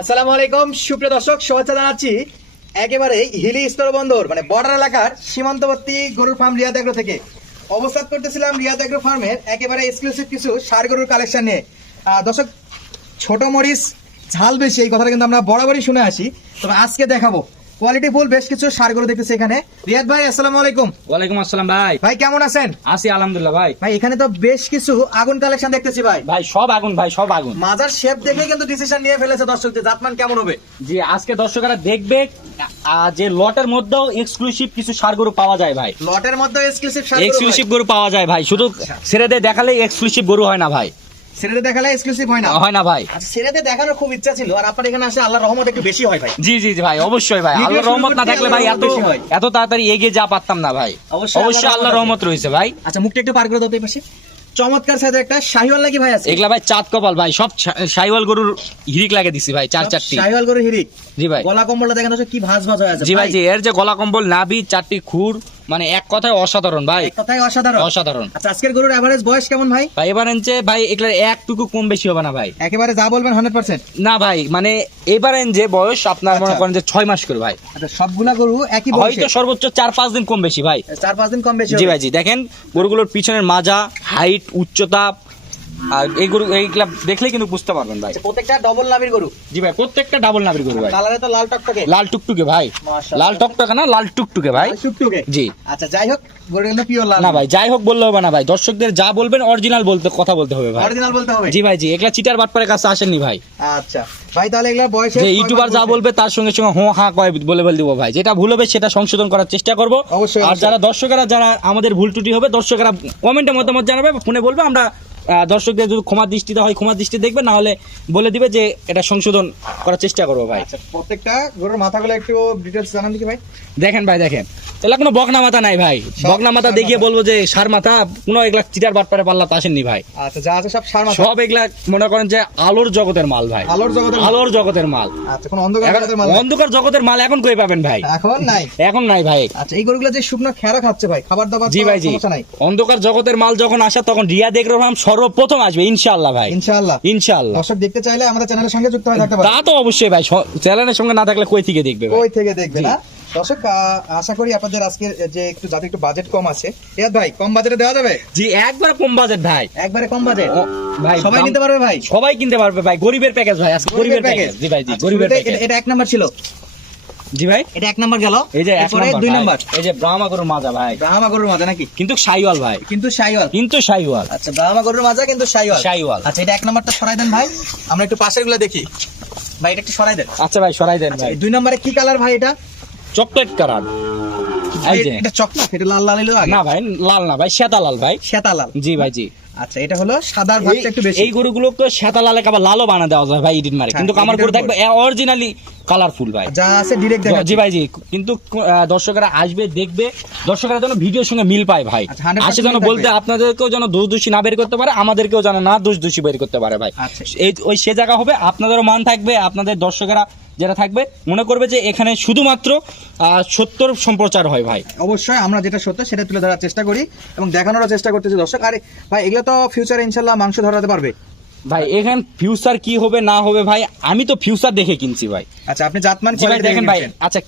আসসালামু আলাইকুম সুপ্রিয় দর্শক, শুভেচ্ছা জানাচ্ছি একেবারে হিলি স্থলবন্দর মানে বর্ডার এলাকার সীমান্তবর্তী গরুর ফার্ম রিয়াদ এগ্রো থেকে অবস্থান করতেছিলাম। রিয়াদ এগ্রো ফার্মের একেবারে এক্সক্লুসিভ কিছু ষাঁড় গরুর কালেকশন নিয়ে। দর্শক, ছোট মরিচ ঝাল বেশি এই কথাটা কিন্তু আমরা বরাবরই শুনে আসি, তবে আজকে দেখাবো কোয়ালিটি ফুল বেশ কিছু ষাঁড় গরু দেখতেছি এখানে। রিয়াদ ভাই আসসালামু আলাইকুম। ওয়ালাইকুম আসসালাম ভাই। ভাই কেমন আছেন? আছি আলহামদুলিল্লাহ ভাই। ভাই এখানে তো বেশ কিছু আগুন কালেকশন দেখতেছি ভাই। ভাই সব আগুন, ভাই সব আগুন। মাজার শেপ দেখে কিন্তু ডিসিশন নিয়ে ফেলেছে দর্শকদের জাতমান কেমন হবে। জি, আজকে দর্শকরা দেখবে যে লটের মধ্যেও এক্সক্লুসিভ কিছু ষাঁড় গরু পাওয়া যায় ভাই। লটের মধ্যে এক্সক্লুসিভ এক্সক্লুসিভ গরু পাওয়া যায় ভাই, শুধু ছেড়ে দেখালে এক্সক্লুসিভ গরু হয় না ভাই। ছেড়ে দেখালে এক্সক্লুসিভ হয় না, হয় না ভাই। আচ্ছা, ছেড়ে দেখানোর খুব ইচ্ছা ছিল, আর আপনার এখানে আসলে আল্লাহর রহমত একটু বেশি হয় ভাই। জি জি জি ভাই, অবশ্যই ভাই। ভিডিও আল্লাহর শুরু রহমত না করতে থাকলে ভাই আল্লাহর রহমত বেশি হয়। এত তাড়াতাড়ি এগিয়ে যা পারতাম না ভাই। অবশ্যই আল্লাহর রহমত রয়েছে ভাই। আচ্ছা, মুখটা একটু পার করে দাও তো এই পাশে। চমৎকার সাইজের একটা শাহিওয়াল নাকি ভাই আছে? এগুলা ভাই চাঁদ কপাল ভাই, সব শাহিওয়াল গরুর হিরিক লাগে দিছি ভাই, চারটি। শাহিওয়াল গরুর হিরিক। জি ভাই। গলা কম্বলটা দেখেন দর্শক কি ভাঁজ হয়ে আছে। জি ভাই জি, এর যে গলা কম্বল, নাভি, চারটি খুর, মানে এক কথায় অসাধারণ ভাই, এক কথায় অসাধারণ। অসাধারণ। আচ্ছা, আজকের গরুর এভারেজ বয়স কেমন ভাই? ভাই এবার এনছে ভাই এগুলা একটুকু কম বেশি হবে না ভাই। একেবারে যা বলবেন 100%। না ভাই, মানে এবার যে বয়স আপনার মনে করেন যে 6 মাস করে ভাই। আচ্ছা, সবগুলা গরু একই বয়সে? হয়তো সর্বোচ্চ 4-5 দিন কম বেশি ভাই। 4-5 দিন কম বেশি। জি ভাই জি, দেখেন গরুগুলোর পিছনের মাজা, হাইট, উচ্চতা, আর এই গরু এইগুলা দেখলেই কিন্তু বুঝতে পারবেন ভাই। প্রত্যেকটা ডবল নাভির গরু। জি ভাই, প্রত্যেকটা ডাবল নাভির গরু ভাই। কালারে তো লাল টকটকে। লাল টুকটুকে ভাই, মাশাআল্লাহ। লাল টকটকে না, লাল টুকটুকে ভাই। টুকটুকে। জি। আচ্ছা, যাই হোক গরু কিন্তু পিওর লাল না ভাই, যাই হোক বললে হবে না ভাই, দর্শকদের যা বলবেন অরিজিনাল বলতে কথা বলতে হবে ভাই। অরিজিনাল বলতে হবে। জি ভাই জি, এগুলা চিটার বাটপারের কাছে আসেননি ভাই। আচ্ছা ভাই, তাহলে এগুলা বয়সে যে ইউটিউবার যা বলবে তার সঙ্গে সঙ্গে হো হা কয় বলে দিব ভাই, যেটা ভুল হবে সেটা সংশোধন করার চেষ্টা করব। অবশ্যই। আর যারা দর্শকেরা যারা আমাদের ভুল ত্রুটি হবে, দর্শকেরা কমেন্টে মতামত জানাবে, ফোনে বলবে, আমরা দর্শকদের যদি ক্ষমা দৃষ্টিতে হয় ক্ষমা দৃষ্টি দেখবে, না হলে বলে দিবে যে এটা সংশোধন করার চেষ্টা করবো ভাই। আচ্ছা, প্রত্যেকটা গরুর মাথাগুলো একটু ডিটেইলস জানান দেখি ভাই। দেখেন ভাই, দেখেন এগুলা কোনো বকনা মাথা নাই ভাই। বকনা মাথা দেখিয়ে বলবো যে সার মাথা, কোনো এগুলা চিটার বাটপারে পাল্লাতে আসেননি ভাই। আচ্ছা, যা আছে সব সার মাথা। সব এগুলা মনে করেন যে আলোর জগতের মাল ভাই, আলোর জগতের মাল। আলোর জগতের মাল। আচ্ছা, কোন অন্ধকার জগতের মাল? অন্ধকার জগতের মাল এখন কই পাবেন ভাই? এখন নাই। এখন নাই ভাই। আচ্ছা, এই গরুগুলো যে শুকনো খেরা খাচ্ছে ভাই, খাবার দাবার জি ভাই জি, সমস্যা নাই। অন্ধকার জগতের মাল যখন আসা তখন রিয়াদ এগ্রো ফার্ম সর্বপ্রথম আসবে ইনশাআল্লাহ ভাই। ইনশাআল্লাহ। ইনশাআল্লাহ। দর্শক দেখতে চাইলে আমাদের চ্যানেলের সঙ্গে যুক্ত হয়ে থাকতে পারে। তা তো অবশ্যই ভাই, চ্যানেলের সঙ্গে না থাকলে কই থেকে দেখবে ভাই? ওই থেকে দেখবে জি। না দর্শক। আশা করি আপনাদের আজকের যে একটু যাদের একটু বাজেট কম আছে, রিয়াদ ভাই কম বাজেটে দেওয়া যাবে? জি, একবার কম বাজেট ভাই, একবারে কম বাজেট ভাই সবাই দাম- নিতে পারবে ভাই? সবাই কিনতে পারবে ভাই, গরিবের প্যাকেজ ভাই, আজকে গরিবের প্যাকেজ। জি ভাই জি, আচ্ছা, গরিবের শুরুতে প্যাকেজ। এটা এক নাম্বার ছিল। জি ভাই, এটা এক নাম্বার গেল। এই যে এক এরপরে নাম্বার 2 ভাই, নাম্বার। এই যে ব্রাহ্মা গরুর মাজা ভাই, ব্রাহ্মা গরুর মাজা নাকি? কিন্তু শাইওয়াল ভাই, কিন্তু শাইওয়াল। কিন্তু শাইওয়াল। আচ্ছা, ব্রাহ্মা গরুর মাজা কিন্তু শাইওয়াল। শাইওয়াল। আচ্ছা, এটা এক নাম্বারটা সরাই দেন ভাই, আমরা একটু পাশের গুলো দেখি। ভাই এটা একটু সরাই দেন। আচ্ছা ভাই, সরাই দেন ভাই। এই 2 নম্বরে কি কালার ভাই এটা? Chocolate colour. এই যে এটা চকলেট, এটা লাল লাল এলো আগে। না ভাই, লাল না ভাই, শ্বেতা লাল ভাই। শ্বেতা লাল। জি ভাই জি। আচ্ছা, এটা হলো সাদার ভাগটা একটু বেশি। এই গরুগুলো তো শ্বেতা লালে কাবা লালও বানা দেওয়া যায় ভাই, এডিট মারে, কিন্তু হ্যাঁ, আমার গরু এডিটের দেখবে অরিজিনালি কালারফুল ভাই। যা আছে ডিরেক্ট দেখা। জি ভাই জি, কিন্তু দর্শকরা আসবে দেখবে, দর্শকরা যেন ভিডিওর সঙ্গে মিল পায় ভাই। আচ্ছা, 100% আসে যেন থাকবে। বলতে আপনাদেরকেও যেন দোষ দোষী না বের করতে পারে, আমাদেরকেও যেন না দোষ দোষী বের করতে পারে ভাই। আচ্ছা। এই ওই সে জায়গা হবে, আপনাদেরও মান থাকবে, আপনাদের দর্শকেরা যারা থাকবে মনে করবে যে এখানে শুধুমাত্র সত্যর সম্প্রচার হয় ভাই। অবশ্যই আমরা যেটা সত্য সেটা তুলে ধরার চেষ্টা করি এবং দেখানোর চেষ্টা করতেছি দর্শক। আরে ভাই, এগুলো তো ফিউচারে ইনশাআল্লাহ মাংস ধরাতে পারবে ভাই এখানে ফিউচার কি হবে না হবে ভাই, আমি তো ফিউচার দেখে কিনছি ভাই। আচ্ছা, আপনি জাতমান জি ভাই, দেখেন ভাই, আচ্ছা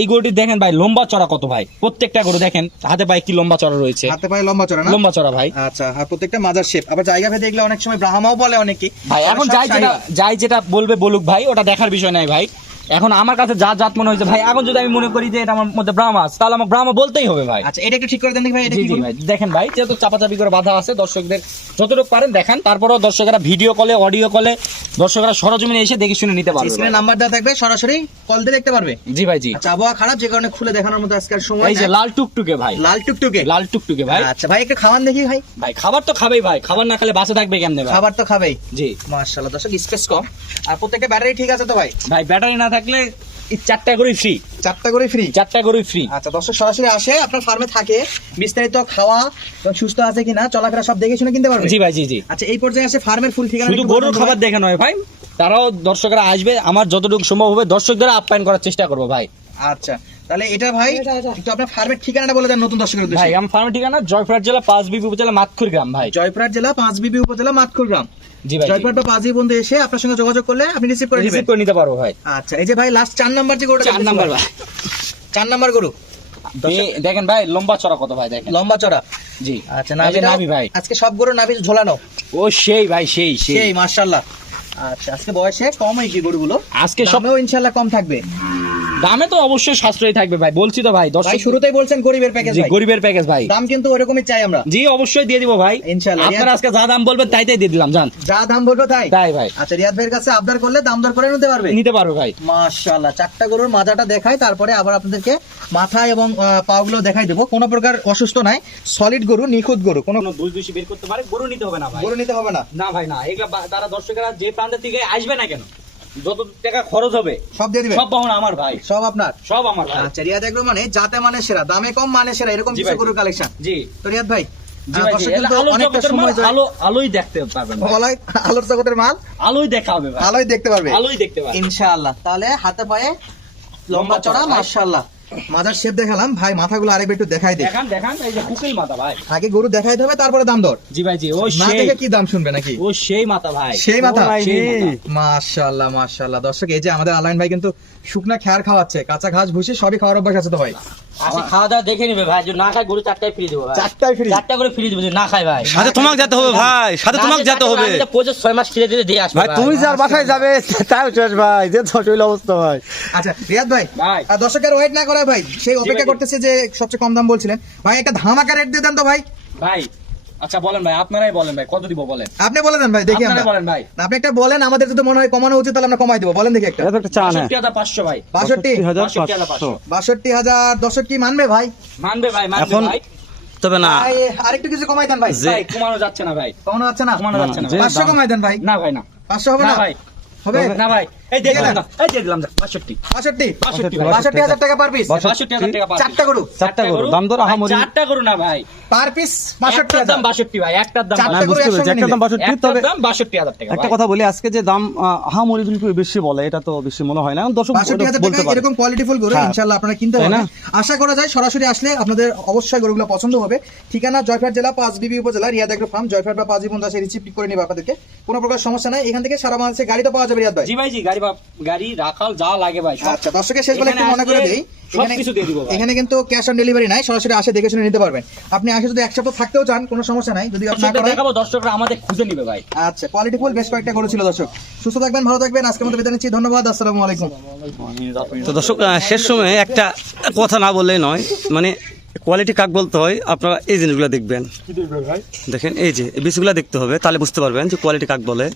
এই গরুটি দেখেন ভাই, লম্বা চড়া কত ভাই, প্রত্যেকটা গরু দেখেন হাতে পায়ে কি লম্বা চড়া রয়েছে, হাতে পায়ে লম্বা চড়া না? লম্বা চড়া ভাই। আচ্ছা, আর প্রত্যেকটা মাজার শেপ। আবার জায়গা ভেদে এগুলো অনেক সময় ব্রাহ্মাও বলে অনেকে। ভাই এখন যাই যেটা বলবে বলুক ভাই, ওটা দেখার বিষয় নাই ভাই। এখন আমার কাছে যা জাত মনে হয়েছে ভাই, এখন যদি আমি মনে করি যে এটা আমার মধ্যে ব্রাহ্মা আছে, তাহলে আমার ব্রাহ্মা বলতেই হবে ভাই। আচ্ছা, এটা একটু ঠিক করে দেন দেখি ভাই। এটা জি কি জি ভাই, দেখেন ভাই, যেহেতু চাপাচাপি করে বাধা আছে, দর্শকদের যতটুকু পারেন দেখান, তারপরেও দর্শকরা ভিডিও কলে অডিও কলে দর্শকরা সরজমিনে এসে দেখে শুনে নিতে পারবে স্ক্রিনে ভাই। নাম্বার দেওয়া থাকবে, সরাসরি কল দিয়ে দেখতে পারবে। জি ভাই জি। আচ্ছা, আবহাওয়া খারাপ যে কারণে খুলে দেখানোর মতো আজকের সময় এই যে নাই। লাল টুকটুকে ভাই, লাল টুকটুকে। লাল টুকটুকে ভাই। আচ্ছা ভাই, একটু খাওয়ান দেখি ভাই। ভাই খাবার তো খাবেই ভাই, খাবার না খেলে বাঁচে থাকবে কেমনে ভাই? খাবার তো খাবেই। জি মাশাআল্লাহ দর্শক, স্পেস কম। আর প্রত্যেকটা ব্যাটারি ঠিক আছে তো ভাই? ভাই, ব্যাটারি না থাকলে এই 4টা করে ফ্রি, 4টা করে ফ্রি। 4টা করে ফ্রি। আচ্ছা, দর্শক সরাসরি আসে আপনার ফার্মে থাকে, বিস্তারিত খাওয়া এবং সুস্থ আছে কিনা চলাফেরা সব দেখে শুনে কিনতে পারবে। জি ভাই জি জি। আচ্ছা, এই পর্যায়ে আসে ফার্মের ফুল ঠিকানা শুধু একটু গরুর বলবেন খাবার ভাই? দেখে নয় ভাই, তারাও দর্শকরা আসবে, আমার যতটুকু সম্ভব হবে দর্শকদের আপ্যায়ন করার চেষ্টা করবো ভাই। আচ্ছা, তাহলে এটা ভাই একটু আপনার ফার্মের ঠিকানাটা বলে দেন নতুন দর্শকের ভাই উদ্দেশ্যে। আমার ফার্মের ঠিকানা জয়পুরহাট জেলা 5 বিবি উপজেলা মাতখুর গ্রাম ভাই। জয়পুরহাট জেলা 5 বিবি উপজেলা মাতখুর গ্রাম। জি ভাই, জি। জয়পুরহাট বা পাঁচবি বন্ধু এসে আপনার সঙ্গে যোগাযোগ করলে আপনি রিসিভ করে রিসিভ নেবেন। করে নিতে পারবো ভাই। আচ্ছা, এই যে ভাই লাস্ট 4 নাম্বার যে গরুটা 4 নাম্বার ভাই। 4 নাম্বার গরু দেখেন ভাই লম্বা চড়া কত ভাই দেখেন। লম্বা চড়া। জি আচ্ছা, এই যে নাভি ভাই। আজকে সব গরু নাভি ঝোলানো। ও সেই ভাই সেই সেই সেই মাশাআল্লাহ। আচ্ছা, আজকে বয়সে কম এই গরুগুলো, আজকে সব দামেও ইনশাআল্লাহ কম থাকবে। দামে তো অবশ্যই সাশ্রয়ী থাকবে ভাই, বলছি তো ভাই। ভাই দর্শক শুরুতেই বলছেন গরিবের প্যাকেজ জি ভাই, গরিবের প্যাকেজ ভাই। দাম কিন্তু ওরকমই চাই আমরা। জি অবশ্যই দিয়ে দিব ভাই ইনশাআল্লাহ। আপনারা আজকে যা দাম বলবেন তাই দিয়ে দিলাম জান। যা দাম বলবো তাই তাই ভাই আচ্ছা, রিয়াদ ভাইয়ের কাছে আবদার করলে দাম দর করে নিতে পারবে। নিতে পারবে ভাই। মাশাআল্লাহ, 4টা গরুর মাজাটা দেখাই, তারপরে আবার আপনাদেরকে মাথা এবং পাগুলো দেখাই দেবো। কোনো প্রকার অসুস্থ নাই, সলিড গরু, নিখুঁত গরু, কোনো কোনো দুই দুষি বের করতে পারে, গরু নিতে হবে না ভাই। গরু নিতে হবে না। না ভাই না, এগুলা তারা দর্শকেরা যে প্রান্তের থেকে আসবে না কেন, যত টাকা খরচ হবে সব দিয়ে দিবেন, সব পাওনা আমার ভাই, সব আপনার। সব আমার ভাই। আচ্ছা, রিয়াদ এগ্রো মানে যাতে মানে সেরা, দামে কম মানে সেরা, এরকম জি কিছু ভাই। গরুর কালেকশন। জি তো রিয়াদ ভাই, জি ভাই, জি। দর্শক এগুলা কিন্তু আলোর অনেকটা জগতের সময় মাল, আলোই দেখতে পারবেন ভাই। আলোর জগতের মাল আলোই দেখা হবে ভাই, আলোই দেখতে পারবে আলোই দেখতে পারবে ইনশাআল্লাহ। তাহলে হাতে পায়ে লম্বা চড়া, ভাই। মাশাআল্লাহ। মাজার শেপ দেখালাম ভাই, মাথাগুলো আরেকবার একটু দেখাই দিই। দেখান দেখান, এই যে কুকিল মাথা ভাই। আগে গরু দেখাইতে হবে, তারপরে দাম দর। জি ভাই জি, ও না সেই দেখে কি দাম শুনবে নাকি? ও সেই মাথা ভাই, সেই মাথা? ও ভাই, সেই মাথা। মাশাআল্লাহ মাশাআল্লাহ। দর্শক, এই যে আমাদের আলাইন ভাই কিন্তু শুকনা খ্যার খাওয়াচ্ছে, কাঁচা ঘাস ভুসি সবই খাওয়ার অভ্যাস আছে তো ভাই। আসি খাওয়া দাওয়া দেখে নিবে ভাই, যদি না খায় গরু 4টায় ফ্রি দেবো ভাই। 4টায় free? 4টা করে ফ্রি দেবো যদি না খায় ভাই। সাথে তোমাকে যেতে হবে ভাই, সাথে তোমাকে যেতে হবে আমি তো প্রচুর 6 মাস ফ্রি দিয়ে আসবো ভাই। তুমি যার বাসায় যাবে তাই শেষ ভাই, যে শরীর অবস্থা ভাই। আচ্ছা রিয়াদ ভাই, ভাই। দর্শকের ওয়েট না করা ভাই, সেই অপেক্ষা ভাই। করতেছে যে সবচেয়ে কম দাম বলছিলেন ভাই, একটা ধামাকা রেট দিয়ে দেন তো ভাই। ভাই আচ্ছা বলেন ভাই, আপনারাই বলেন ভাই, কত দিব বলেন, আপনি বলে দেন ভাই, দেখি আপনারাই আমরা। বলেন ভাই। না, আপনি একটা বলেন, আমাদের যদি মনে হয় কমানো উচিত তাহলে আমরা কমাই দেবো, বলেন দেখি একটা। এটা তো একটা চান, হ্যাঁ 62,500 ভাই, 62 62,500 62,000। দর্শক কি মানবে ভাই? মানবে ভাই, মানবে এখন ভাই। তবে না ভাই, আরেকটু কিছু কমাই দেন ভাই। ভাই কমানো যাচ্ছে না ভাই, কমানো যাচ্ছে না? কমানো যাচ্ছে না যে ভাই। 500 কমাই দেন ভাই। না ভাই না, 500 হবে না না? ভাই, হবে না ভাই, এই দিয়ে দিলাম দিয়ে না, এই দিয়ে দিলাম 65 62 ভাই। 62,000 টাকা পার পিস। 62,000 টাকা পার পিস। 4টা গরু চারটা গরু, দাম দর আহামরি। 4টা গরু না ভাই, পার পিস একটার দাম 62,000। 62 ভাই, একটার দাম চারটা না 62, গরু বুঝতে পেরেছি, একসঙ্গে একটা দাম নিলে। 62, একটার তবে দাম 62,000 টাকা একটা ভাই। কথা বলি, আজকে যে দাম আহামরি কিন্তু বেশি বলে, এটা তো বেশি মনে হয় না, দর্শক 62,000 বলতে টাকা পারে। এরকম কোয়ালিটিফুল গরু হ্যাঁ। ইনশাআল্লাহ আপনারা কিনতে তাই পারবেন। না? আশা করা যায় সরাসরি আসলে আপনাদের অবশ্যই গরুগুলো পছন্দ হবে। ঠিকানা জয়পুরহাট জেলা পাঁচবিবি উপজেলা, রিয়াদ এগ্রো ফার্ম, জয়পুরহাট বা পাঁচবি বন্ধু আসে রিসিভ করে নিবে আপনাদেরকে, কোনো প্রকার সমস্যা নাই। এখান থেকে সারা বাংলাদেশে গাড়ি তো পাওয়া যাবে রিয়াদ ভাই। জি ভাই জি, গাড়ি রাখাল যা লাগে ভাই সব। আচ্ছা, দর্শকের শেষ বেলা একটু এখানে মনে করে আসলে দেই, সবকিছু দিয়ে দিব ভাই। এখানে কিন্তু ক্যাশ অন ডেলিভারি নাই, সরাসরি আসে দেখে শুনে নিতে পারবেন। আপনি আসে যদি এক সপ্তাহ থাকতেও চান কোনো সমস্যা নাই, যদি আপনি না দর্শকদের করেন। দেখাবো, দর্শকরা আমাদের খুঁজে নিবে ভাই। আচ্ছা, কোয়ালিটিফুল বেশ কয়েকটা গরু ছিল দর্শক। সুস্থ থাকবেন, ভালো থাকবেন, আজকের মতো বিদায় নিচ্ছি, ধন্যবাদ, আসসালামু আলাইকুম। তো দর্শক, শেষ সময়ে একটা কথা না বললেই নয়, মানে কোয়ালিটি কাক বলতে হয়, আপনারা এই জিনিসগুলো দেখবেন। দেখেন এই যে এই বিষয়গুলো দেখতে হবে, তাহলে বুঝতে পারবেন যে কোয়ালিটি কাক বলে।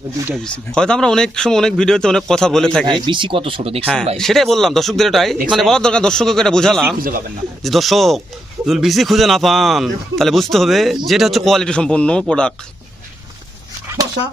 হয়তো আমরা অনেক সময় অনেক ভিডিওতে অনেক কথা বলে থাকি, বিসি কত ছোট দেখছেন হ্যাঁ ভাই, সেটাই বললাম দর্শকদের, এটাই মানে বলার দরকার, দর্শককে এটা বুঝালাম খুঁজে পাবেন না। যে দর্শক যদি বিসি খুঁজে না পান তাহলে বুঝতে হবে যেটা হচ্ছে কোয়ালিটি সম্পন্ন প্রোডাক্ট। বর্ষা